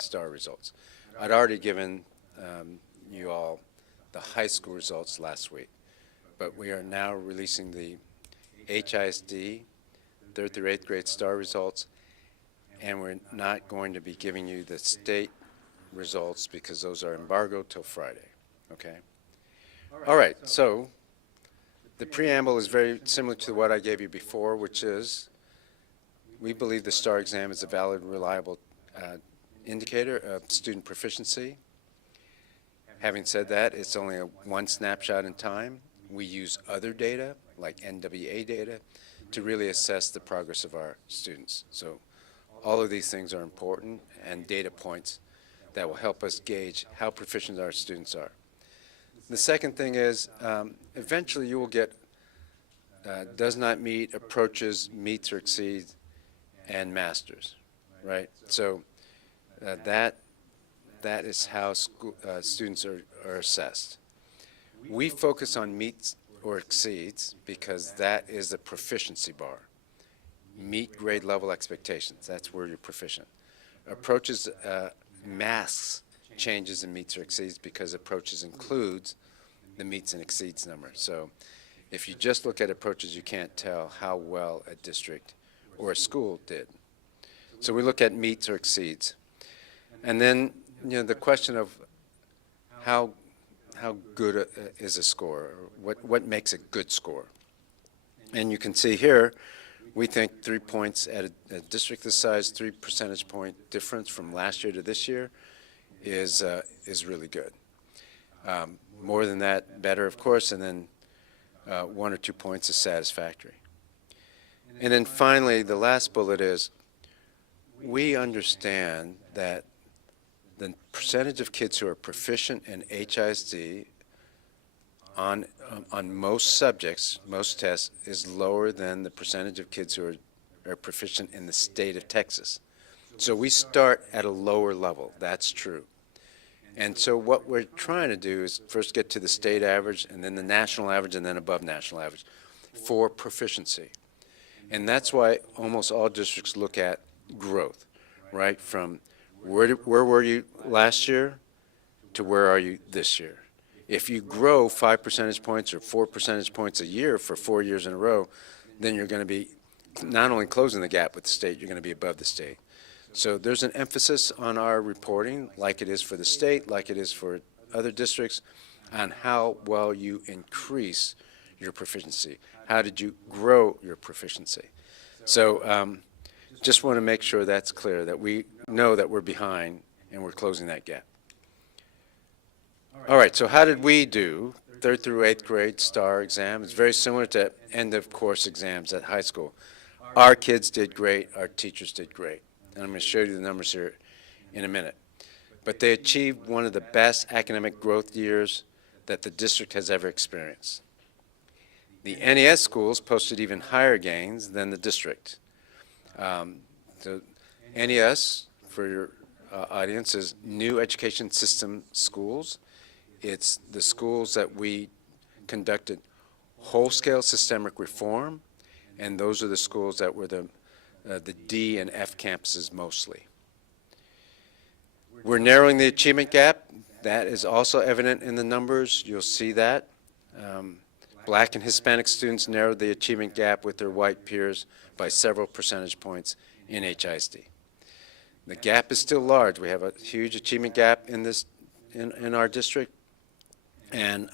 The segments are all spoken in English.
STAAR results. I'd already given you all the high school results last week, but we are now releasing the HISD 3rd through 8th grade STAAR results, and we're not going to be giving you the state results because those are embargoed till Friday, okay? All right, so the preamble is very similar to what I gave you before, which is we believe the STAAR exam is a valid and reliable indicator of student proficiency. Having said that, it's only one snapshot in time. We use other data, like NWA data, to really assess the progress of our students. So all of these things are important and data points that will help us gauge how proficient our students are. The second thing is eventually you will get does not meet, approaches, meets or exceeds, and masters, right? So that is how students are assessed. We focus on meets or exceeds because that is the proficiency bar. Meet grade level expectations, that's where you're proficient. Approaches masks changes in meets or exceeds because approaches includes the meets and exceeds number. So if you just look at approaches, you can't tell how well a district or a school did. So we look at meets or exceeds. And then, you know, the question of how good is a score, or what makes a good score. And you can see here, we think 3 points at a district this size, 3 percentage point difference from last year to this year is really good. More than that, better, of course, and then 1 or 2 points is satisfactory. And then finally, the last bullet is we understand that the percentage of kids who are proficient in HISD on most subjects, most tests, is lower than the percentage of kids who are proficient in the state of Texas. So we start at a lower level. That's true. And so what we're trying to do is first get to the state average and then the national average and then above national average for proficiency. And that's why almost all districts look at growth, right? From where were you last year to where are you this year? If you grow 5 percentage points or 4 percentage points a year for 4 years in a row, then you're going to be not only closing the gap with the state, you're going to be above the state. So there's an emphasis on our reporting, like it is for the state, like it is for other districts, on how well you increase your proficiency. How did you grow your proficiency? So just want to make sure that's clear, that we know that we're behind and we're closing that gap. All right, so how did we do 3rd through 8th grade STAAR exam? It's very similar to end of course exams at high school. Our kids did great, our teachers did great. And I'm going to show you the numbers here in a minute. But they achieved one of the best academic growth years that the district has ever experienced. The NES schools posted even higher gains than the district. So NES, for your audience, is New Education System Schools. It's the schools that we conducted whole-scale systemic reform, and those are the schools that were the D and F campuses mostly. We're narrowing the achievement gap. That is also evident in the numbers. You'll see that. Black and Hispanic students narrowed the achievement gap with their white peers by several percentage points in HISD. The gap is still large. We have a huge achievement gap in our district, and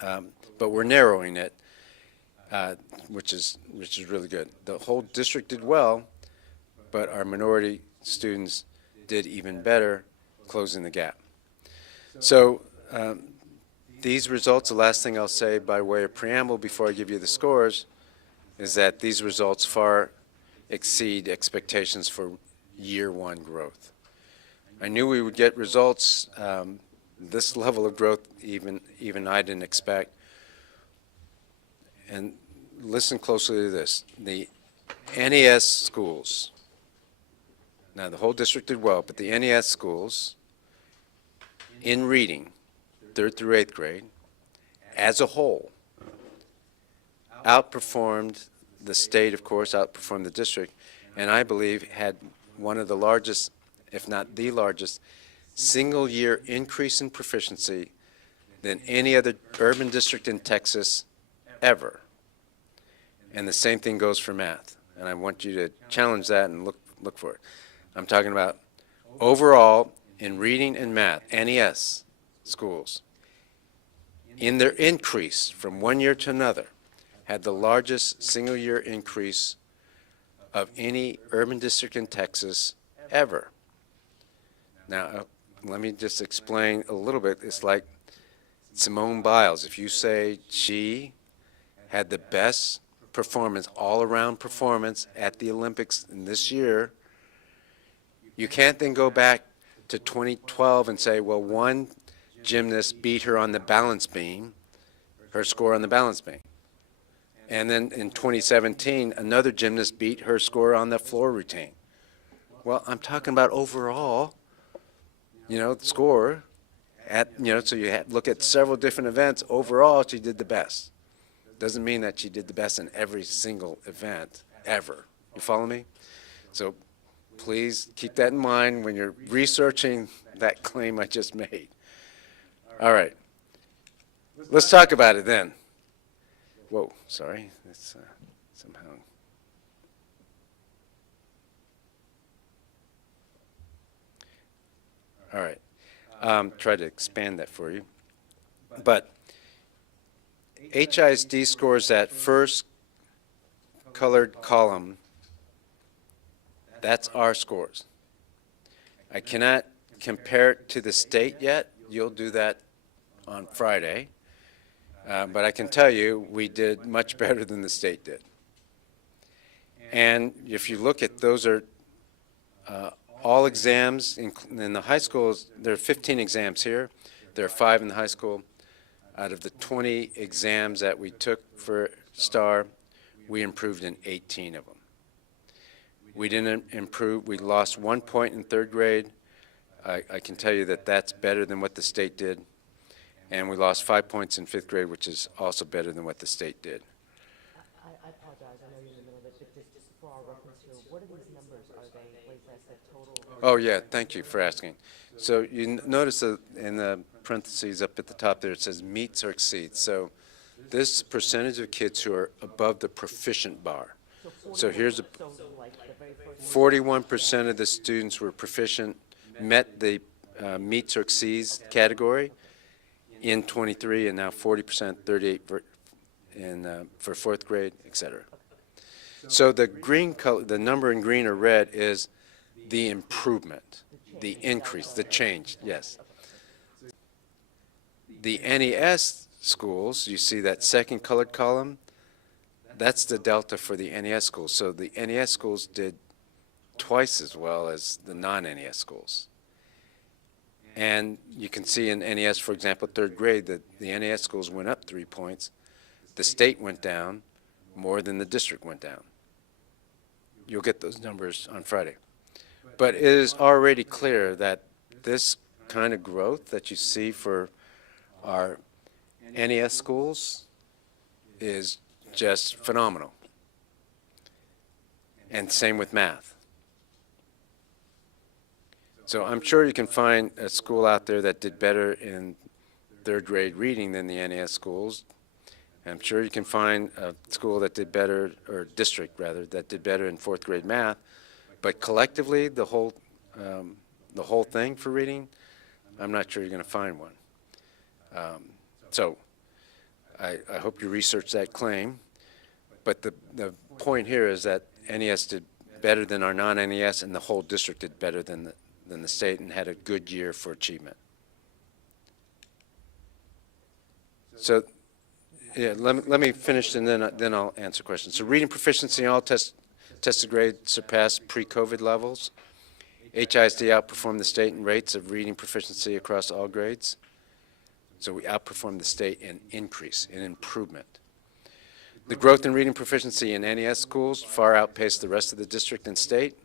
but we're narrowing it, which is really good. The whole district did well, but our minority students did even better, closing the gap. So these results, the last thing I'll say by way of preamble before I give you the scores, is that these results far exceed expectations for year one growth. I knew we would get results, this level of growth even I didn't expect. And listen closely to this. The NES schools, now the whole district did well, but the NES schools in reading, 3rd through 8th grade, as a whole, outperformed the state, of course, outperformed the district, and I believe had one of the largest, if not the largest, single-year increase in proficiency than any other urban district in Texas ever. And the same thing goes for math. And I want you to challenge that and look for it. I'm talking about overall in reading and math, NES schools, in their increase from one year to another, had the largest single-year increase of any urban district in Texas ever. Now, let me just explain a little bit. It's like Simone Biles. If you say she had the best performance, all-around performance at the Olympics in this year, you can't then go back to 2012 and say, well, one gymnast beat her on the balance beam, her score on the balance beam. And then in 2017, another gymnast beat her score on the floor routine. Well, I'm talking about overall, score at, so you look at several different events. Overall, she did the best. Doesn't mean that she did the best in every single event ever. You follow me? So please keep that in mind when you're researching that claim I just made. All right. Let's talk about it then. Whoa, sorry. That's somehow. All right. Try to expand that for you. But HISD scores that first colored column. That's our scores. I cannot compare it to the state yet. You'll do that on Friday. But I can tell you we did much better than the state did. And if you look at those are all exams in the high schools. There are 15 exams here. There are 5 in the high school. Out of the 20 exams that we took for STAAR, we improved in 18 of them. We didn't improve. We lost 1 point in 3rd grade. I can tell you that that's better than what the state did. And we lost 5 points in 5th grade, which is also better than what the state did. I apologize. I know you're in the middle of it, but just for our reference here, what are these numbers? Are they, what is that, the total? Oh, yeah. Thank you for asking. So you notice in the parentheses up at the top there, it says meets or exceeds. So this percentage of kids who are above the proficient bar. So here's a 41% of the students were proficient, met the meets or exceeds category in 23, and now 40%, 38 for 4th grade, et cetera. So the green color, the number in green or red is the improvement, the increase, the change, yes. The NES schools, you see that second colored column, that's the delta for the NES schools. So the NES schools did twice as well as the non-NES schools. And you can see in NES, for example, 3rd grade, that the NES schools went up 3 points. The state went down more than the district went down. You'll get those numbers on Friday. But it is already clear that this kind of growth that you see for our NES schools is just phenomenal. And same with math. So I'm sure you can find a school out there that did better in 3rd grade reading than the NES schools. I'm sure you can find a school that did better, or district rather, that did better in 4th grade math. But collectively, the whole thing for reading, I'm not sure you're going to find one. So I hope you research that claim. But the point here is that NES did better than our non-NES, and the whole district did better than the state and had a good year for achievement. So yeah, let me finish and then I'll answer questions. So reading proficiency in all tested grades surpassed pre-COVID levels. HISD outperformed the state in rates of reading proficiency across all grades. So we outperformed the state in increase, in improvement. The growth in reading proficiency in NES schools far outpaced the rest of the district and state,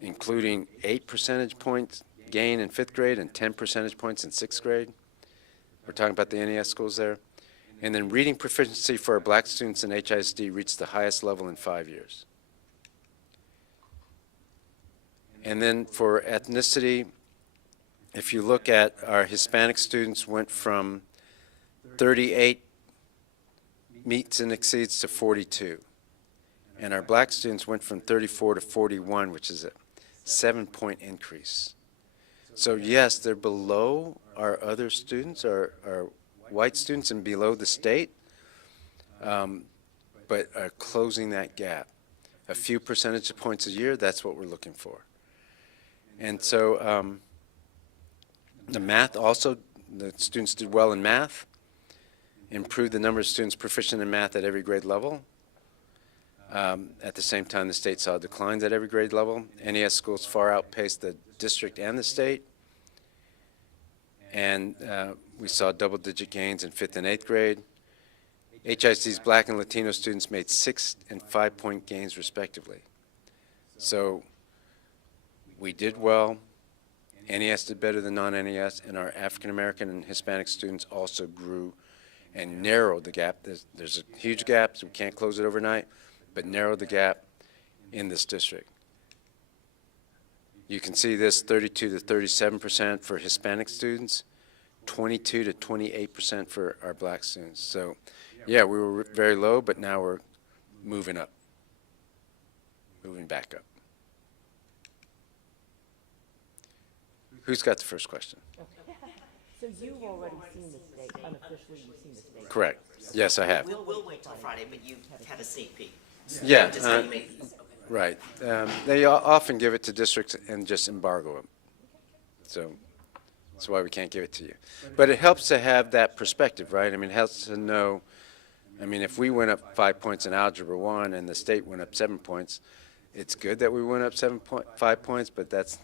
including 8 percentage points gain in 5th grade and 10 percentage points in 6th grade. We're talking about the NES schools there. And then reading proficiency for our black students in HISD reached the highest level in 5 years. And then for ethnicity, if you look at our Hispanic students went from 38 meets and exceeds to 42. And our black students went from 34 to 41, which is a 7-point increase. So yes, they're below our other students, our white students, and below the state, but are closing that gap. A few percentage points a year, that's what we're looking for. And so the math also, the students did well in math, improved the number of students proficient in math at every grade level. At the same time, the state saw declines at every grade level. NES schools far outpaced the district and the state. And we saw double-digit gains in 5th and 8th grade. HISD's black and Latino students made 6- and 5-point gains respectively. So we did well. NES did better than non-NES, and our African American and Hispanic students also grew and narrowed the gap. There's a huge gap, so we can't close it overnight, but narrowed the gap in this district. You can see this 32 to 37% for Hispanic students, 22 to 28% for our black students. So yeah, we were very low, but now we're moving up, moving back up. Who's got the first question? So you've already seen this data, unofficially you've seen this data. Correct. Yes, I have. We'll wait till Friday, but you had a sneak peek. Yeah, Just how you make these. Okay. right. They often give it to districts and just embargo them. So that's why we can't give it to you. But it helps to have that perspective, right? I mean, it helps to know, I mean, if we went up 5 points in Algebra 1 and the state went up 7 points, it's good that we went up 5 points, but that's,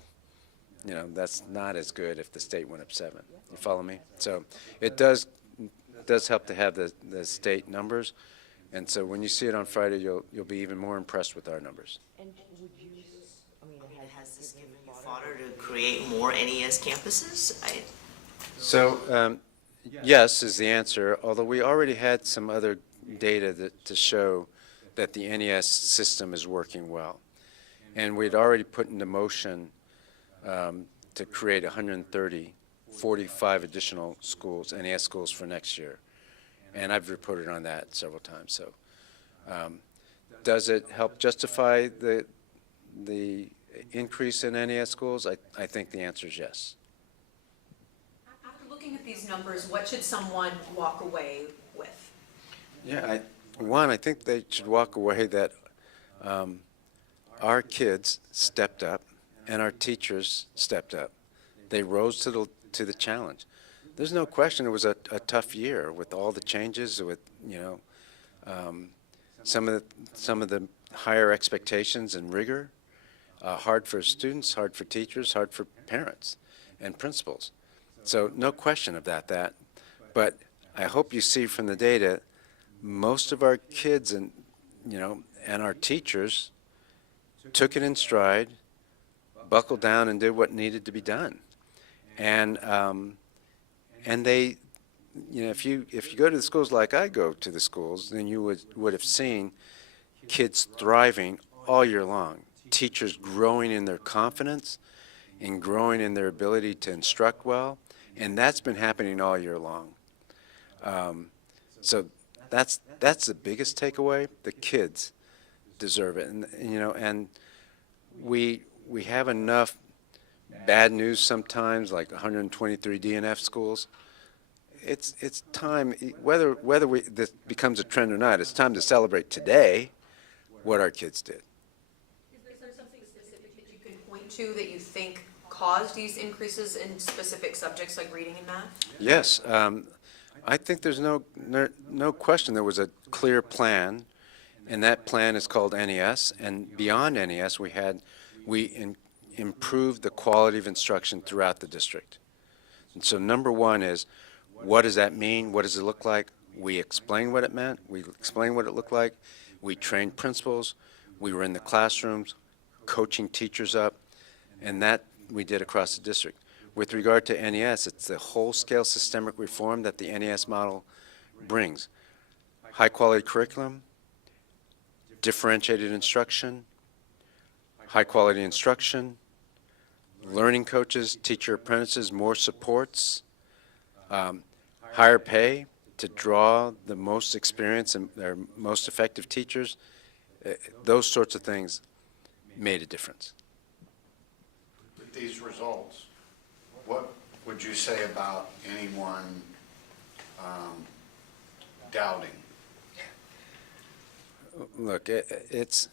you know, that's not as good if the state went up 7. You follow me? So it does help to have the state numbers. And so when you see it on Friday, you'll be even more impressed with our numbers. And would you, I mean, Has this given you fodder to create more NES campuses? So yes is the answer, although we already had some other data to show that the NES system is working well. And we'd already put into motion to create 45 additional schools, NES schools for next year. And I've reported on that several times. So does it help justify the increase in NES schools? I think the answer is yes. After looking at these numbers, what should someone walk away with? Yeah, I think they should walk away that our kids stepped up and our teachers stepped up. They rose to the challenge. There's no question it was a tough year with all the changes, with, you know, some of the higher expectations and rigor. Hard for students, hard for teachers, hard for parents and principals. So no question of that. But I hope you see from the data, most of our kids and, you know, and our teachers took it in stride, buckled down, and did what needed to be done. And they, you know, if you go to the schools like I go to the schools, then you would have seen kids thriving all year long, teachers growing in their confidence and growing in their ability to instruct well, and that's been happening all year long. So that's the biggest takeaway. The kids deserve it, and you know, and we have enough bad news sometimes, like 123 DNF schools. It's time, whether this becomes a trend or not, it's time to celebrate today what our kids did. Is there something specific that you can point to that you think caused these increases in specific subjects like reading and math? Yes, I think there's no question there was a clear plan, and that plan is called NES. And beyond NES, we improved the quality of instruction throughout the district. And so number one is, what does that mean? What does it look like? We explained what it meant. We explained what it looked like. We trained principals. We were in the classrooms coaching teachers up, and that we did across the district. With regard to NES, it's the whole-scale systemic reform that the NES model brings. High-quality curriculum, differentiated instruction, high-quality instruction, learning coaches, teacher apprentices, more supports, higher pay to draw the most experienced and their most effective teachers. Those sorts of things made a difference. With these results, what would you say about anyone doubting? Look, it's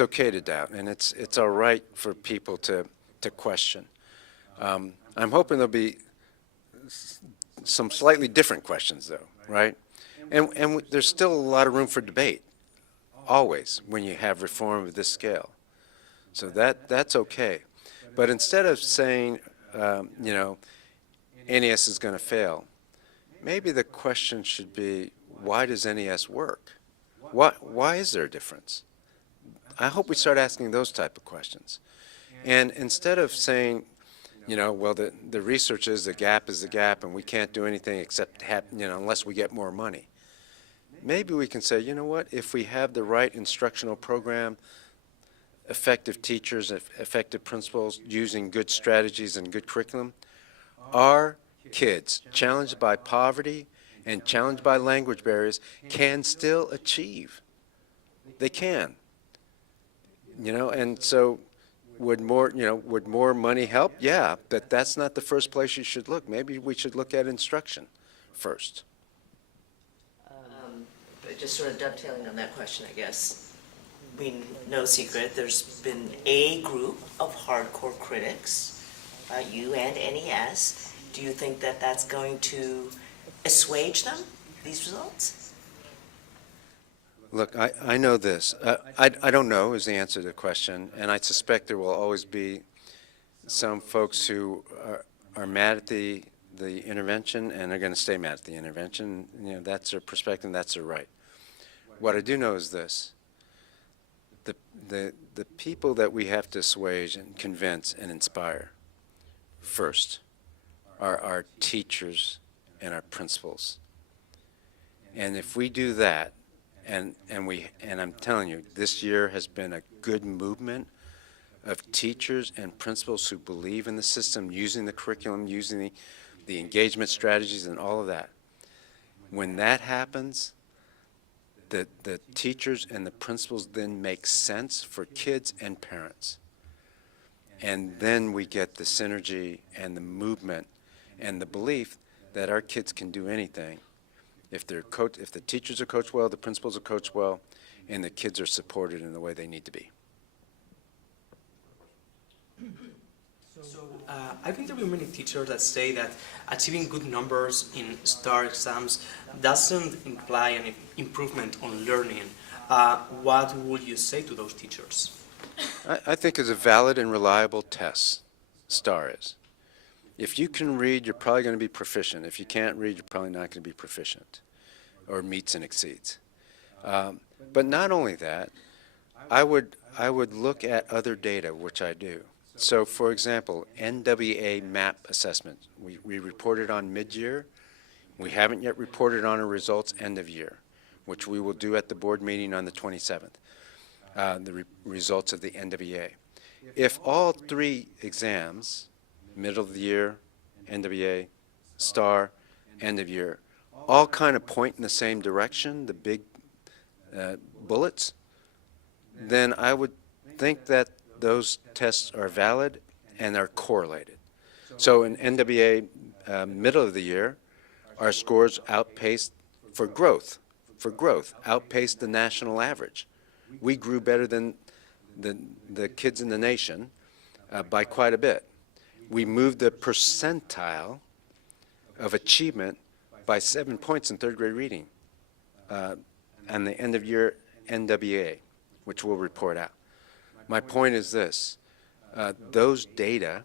okay to doubt, and it's all right for people to question. I'm hoping there'll be some slightly different questions, though, right? And there's still a lot of room for debate, always, when you have reform of this scale. So that's okay. But instead of saying, you know, NES is going to fail, maybe the question should be, why does NES work? Why is there a difference? I hope we start asking those type of questions. And instead of saying, you know, well, the research is the gap, and we can't do anything except have, you know, unless we get more money. Maybe we can say, you know what, if we have the right instructional program, effective teachers, effective principals, using good strategies and good curriculum, our kids, challenged by poverty and challenged by language barriers, can still achieve. They can. You know, and so would more money help? Yeah, but that's not the first place you should look. Maybe we should look at instruction first. But just sort of dovetailing on that question, I guess, no secret, there's been a group of hardcore critics, you and NES. Do you think that that's going to assuage them, these results? Look, I know this. I don't know is the answer to the question, and I suspect there will always be some folks who are mad at the intervention and are going to stay mad at the intervention. You know, that's their perspective, that's their right. What I do know is this. The people that we have to assuage and convince and inspire first are our teachers and our principals. And if we do that, and I'm telling you, this year has been a good movement of teachers and principals who believe in the system, using the curriculum, using the engagement strategies and all of that. When that happens, the teachers and the principals then make sense for kids and parents. And then we get the synergy and the movement and the belief that our kids can do anything if the teachers are coached well, the principals are coached well, and the kids are supported in the way they need to be. I've interviewed many teachers that say that achieving good numbers in STAAR exams doesn't imply an improvement on learning. What would you say to those teachers? I think it's a valid and reliable test, STAAR is. If you can read, you're probably going to be proficient. If you can't read, you're probably not going to be proficient or meets and exceeds. But not only that, I would look at other data, which I do. So, for example, NWA MAP assessment. We reported on mid-year. We haven't yet reported on our results end of year, which we will do at the board meeting on the 27th, the results of the NWA. If all three exams, middle of the year, NWA, STAAR, end of year, all kind of point in the same direction, the big bullets, then I would think that those tests are valid and are correlated. So in NWA middle of the year, our scores outpaced for growth, outpaced the national average. We grew better than the kids in the nation by quite a bit. We moved the percentile of achievement by 7 points in third grade reading on the end of year NWA, which we'll report out. My point is this, those data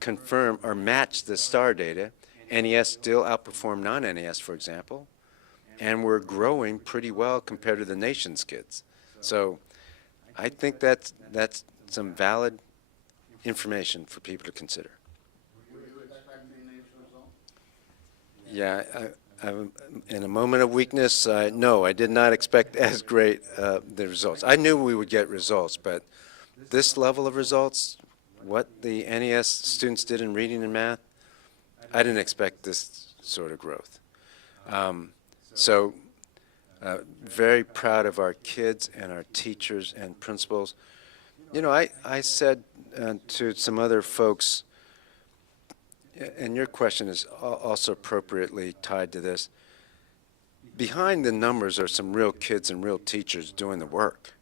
confirm or match the STAAR data. NES still outperform non-NES, for example, and we're growing pretty well compared to the nation's kids. So I think that's some valid information for people to consider. Were you expecting these results? Yeah, in a moment of weakness, no, I did not expect as great the results. I knew we would get results, but this level of results, what the NES students did in reading and math, I didn't expect this sort of growth. So very proud of our kids and our teachers and principals. You know, I said to some other folks, and your question is also appropriately tied to this, behind the numbers are some real kids and real teachers doing the work.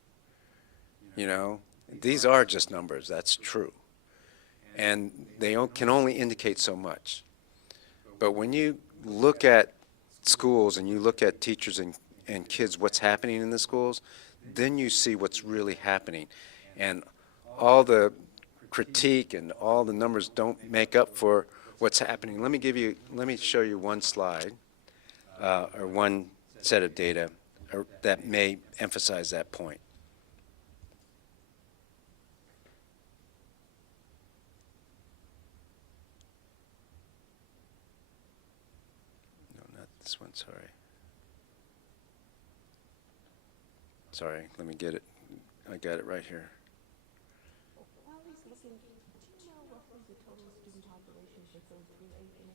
You know, these are just numbers, that's true. And they can only indicate so much. But when you look at schools and you look at teachers and kids, what's happening in the schools, then you see what's really happening. And all the critique and all the numbers don't make up for what's happening. Let me show you one slide, or one set of data that may emphasize that point. No, not this one, sorry. Sorry, let me get it. I got it right here. While he's looking, do you know roughly the total student population for third through 8 in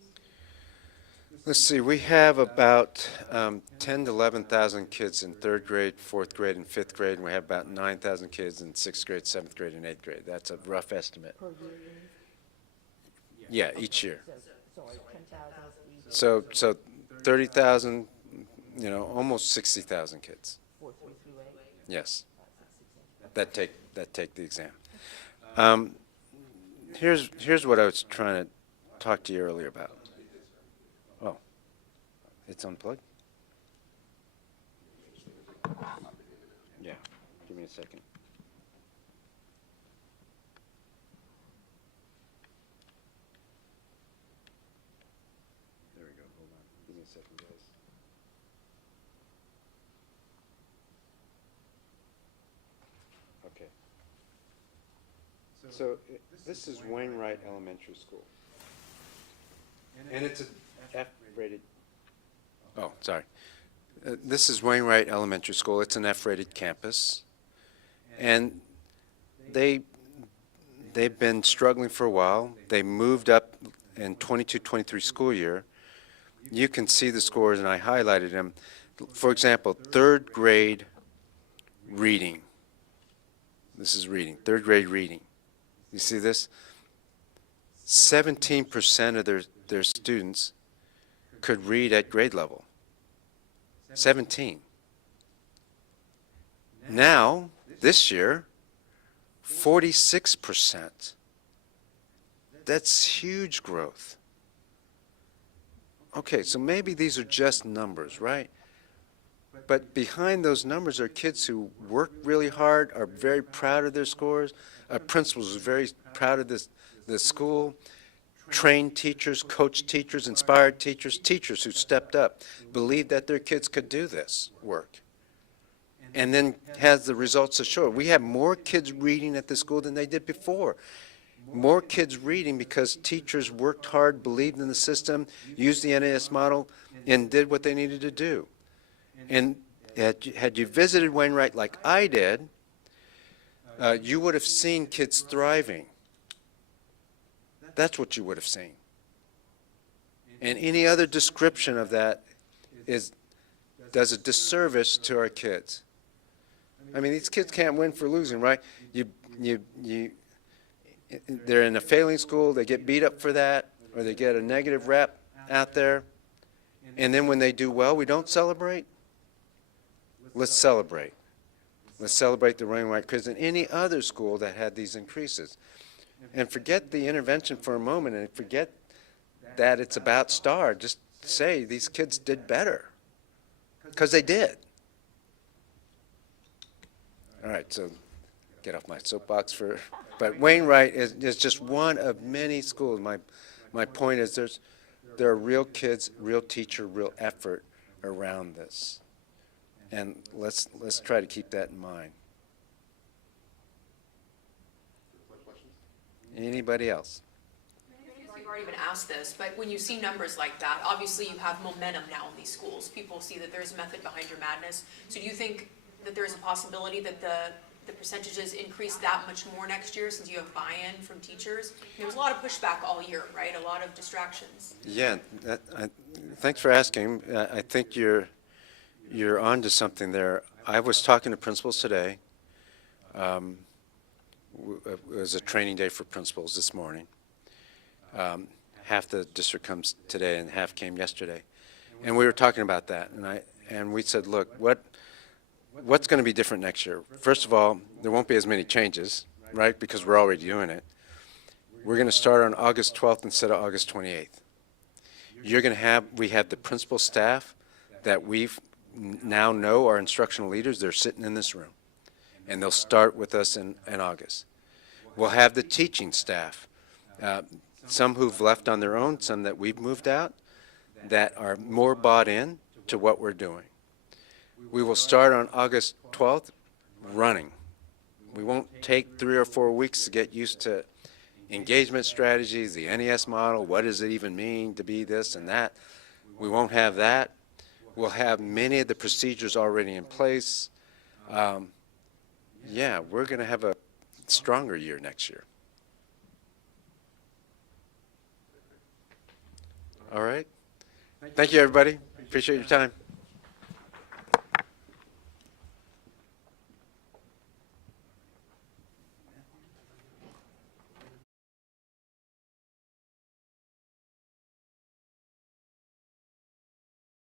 HISD? Let's see, we have about 10 to 11,000 kids in third grade, fourth grade, and fifth grade, and we have about 9,000 kids in sixth grade, seventh grade, and eighth grade. That's a rough estimate. Per year, you mean? Yeah, each year. So, sorry, 10,000 each, So 30,000, you know, almost 60,000 kids. 4 through 8? Yes, that take the exam. Here's what I was trying to talk to you earlier about. Oh, it's unplugged? Yeah, give me a second. There we go, hold on. Give me a second, guys. Okay. So this is Wainwright Elementary School. And it's an F-rated. Oh, sorry. This is Wainwright Elementary School. It's an F-rated campus. And they've been struggling for a while. They moved up in 22-23 school year. You can see the scores, and I highlighted them. For example, third grade reading. This is reading, third grade reading. You see this? 17% of their students could read at grade level. 17. Now, this year, 46%. That's huge growth. Okay, so maybe these are just numbers, right? But behind those numbers are kids who work really hard, are very proud of their scores, principals are very proud of the school, trained teachers, coached teachers, inspired teachers, teachers who stepped up, believed that their kids could do this work, and then has the results to show it. We have more kids reading at the school than they did before. More kids reading because teachers worked hard, believed in the system, used the NAS model, and did what they needed to do. And had you visited Wainwright like I did, you would have seen kids thriving. That's what you would have seen. And any other description of that does a disservice to our kids. I mean, these kids can't win for losing, right? They're in a failing school, they get beat up for that, or they get a negative rep out there, and then when they do well, we don't celebrate. Let's celebrate. Let's celebrate the Wainwright kids and any other school that had these increases. And forget the intervention for a moment and forget that it's about STAAR. Just say these kids did better, because they did. All right, so get off my soapbox but Wainwright is just one of many schools. My point is there are real kids, real teacher, real effort around this. And let's try to keep that in mind. Anybody else? You've already been asked this, but when you see numbers like that, obviously you have momentum now in these schools. People see that there's a method behind your madness. So do you think that there's a possibility that the the percentages increase that much more next year since you have buy-in from teachers? There was a lot of pushback all year, right? A lot of distractions. Yeah, thanks for asking. I think you're onto something there. I was talking to principals today. It was a training day for principals this morning. Half the district comes today and half came yesterday. And we were talking about that, and we said, look, what's going to be different next year? First of all, there won't be as many changes, right, because we're already doing it. We're going to start on August 12th instead of August 28th. We have the principal staff that we've now know are instructional leaders. They're sitting in this room, and they'll start with us in August. We'll have the teaching staff, some who've left on their own, some that we've moved out, that are more bought in to what we're doing. We will start on August 12th running. We won't take 3 or 4 weeks to get used to engagement strategies, the NES model, what does it even mean to be this and that. We won't have that. We'll have many of the procedures already in place. Yeah, we're going to have a stronger year next year. All right. Thank you, everybody. Appreciate your time.